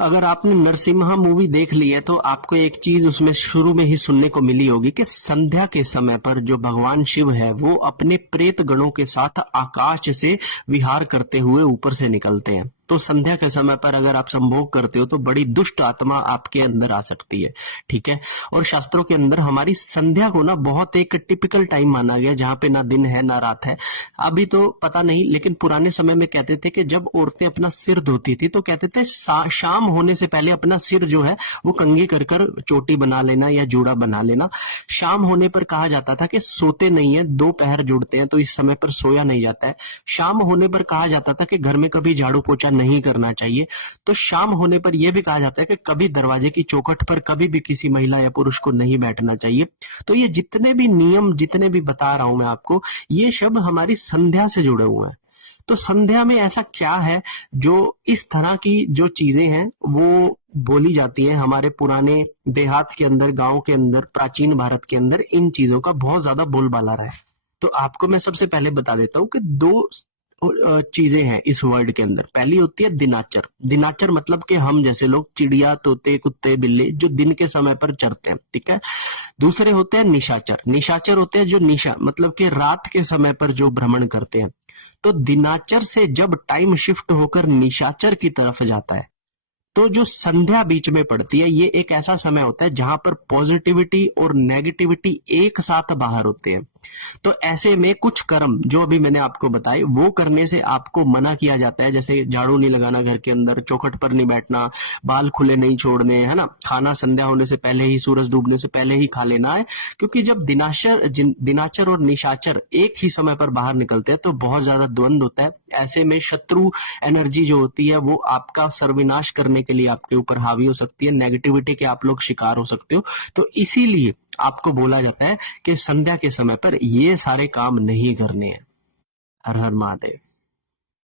अगर आपने नरसिम्हा मूवी देख ली है तो आपको एक चीज उसमें शुरू में ही सुनने को मिली होगी कि संध्या के समय पर जो भगवान शिव है वो अपने प्रेत गणों के साथ आकाश से विहार करते हुए ऊपर से निकलते हैं। तो संध्या के समय पर अगर आप संभोग करते हो तो बड़ी दुष्ट आत्मा आपके अंदर आ सकती है। ठीक है। और शास्त्रों के अंदर हमारी संध्या को ना बहुत एक टिपिकल टाइम माना गया जहां पे ना दिन है ना रात है। अभी तो पता नहीं, लेकिन पुराने समय में कहते थे कि जब औरतें अपना सिर धोती थी तो कहते थे शाम होने से पहले अपना सिर जो है वो कंघी कर कर चोटी बना लेना या जूड़ा बना लेना। शाम होने पर कहा जाता था कि सोते नहीं है, दो पैर जुड़ते हैं तो इस समय पर सोया नहीं जाता है। शाम होने पर कहा जाता था कि घर में कभी झाड़ू पोछा नहीं करना चाहिए। तो शाम होने पर यह भी कहा जाता है कि कभी दरवाजे की चौखट पर कभी भी किसी महिला या पुरुष को नहीं बैठना चाहिए। तो ये जितने भी नियम, जितने भी बता रहा हूं मैं आपको, ये शब्द हमारी संध्या से जुड़े हुए हैं। तो संध्या में ऐसा क्या है जो इस तरह की जो चीजें हैं वो बोली जाती हैं हमारे पुराने देहात के अंदर, गांव के अंदर, प्राचीन भारत के अंदर इन चीजों का बहुत ज्यादा बोलबाला रहा है। तो आपको मैं सबसे पहले बता देता हूँ कि दो चीजें हैं इस वर्ड के अंदर। पहली होती है दिनाचर। दिनाचर मतलब कि हम जैसे लोग, चिड़िया, तोते, कुत्ते, बिल्ली, जो दिन के समय पर चरते हैं। ठीक है। दूसरे होते हैं निशाचर। निशाचर होते हैं जो निशा मतलब कि रात के समय पर जो भ्रमण करते हैं। तो दिनाचर से जब टाइम शिफ्ट होकर निशाचर की तरफ जाता है तो जो संध्या बीच में पड़ती है, ये एक ऐसा समय होता है जहां पर पॉजिटिविटी और नेगेटिविटी एक साथ बाहर होते हैं। तो ऐसे में कुछ कर्म जो अभी मैंने आपको बताए वो करने से आपको मना किया जाता है। जैसे झाड़ू नहीं लगाना घर के अंदर, चौखट पर नहीं बैठना, बाल खुले नहीं छोड़ने, है ना, खाना संध्या होने से पहले ही, सूरज डूबने से पहले ही खा लेना है। क्योंकि जब दिनाचर और निशाचर एक ही समय पर बाहर निकलते हैं तो बहुत ज्यादा द्वंद होता है। ऐसे में शत्रु एनर्जी जो होती है वो आपका सर्वनाश करने के लिए आपके ऊपर हावी हो सकती है। नेगेटिविटी के आप लोग शिकार हो सकते हो। तो इसीलिए आपको बोला जाता है कि संध्या के समय पर ये सारे काम नहीं करने हैं। हर हर महादेव।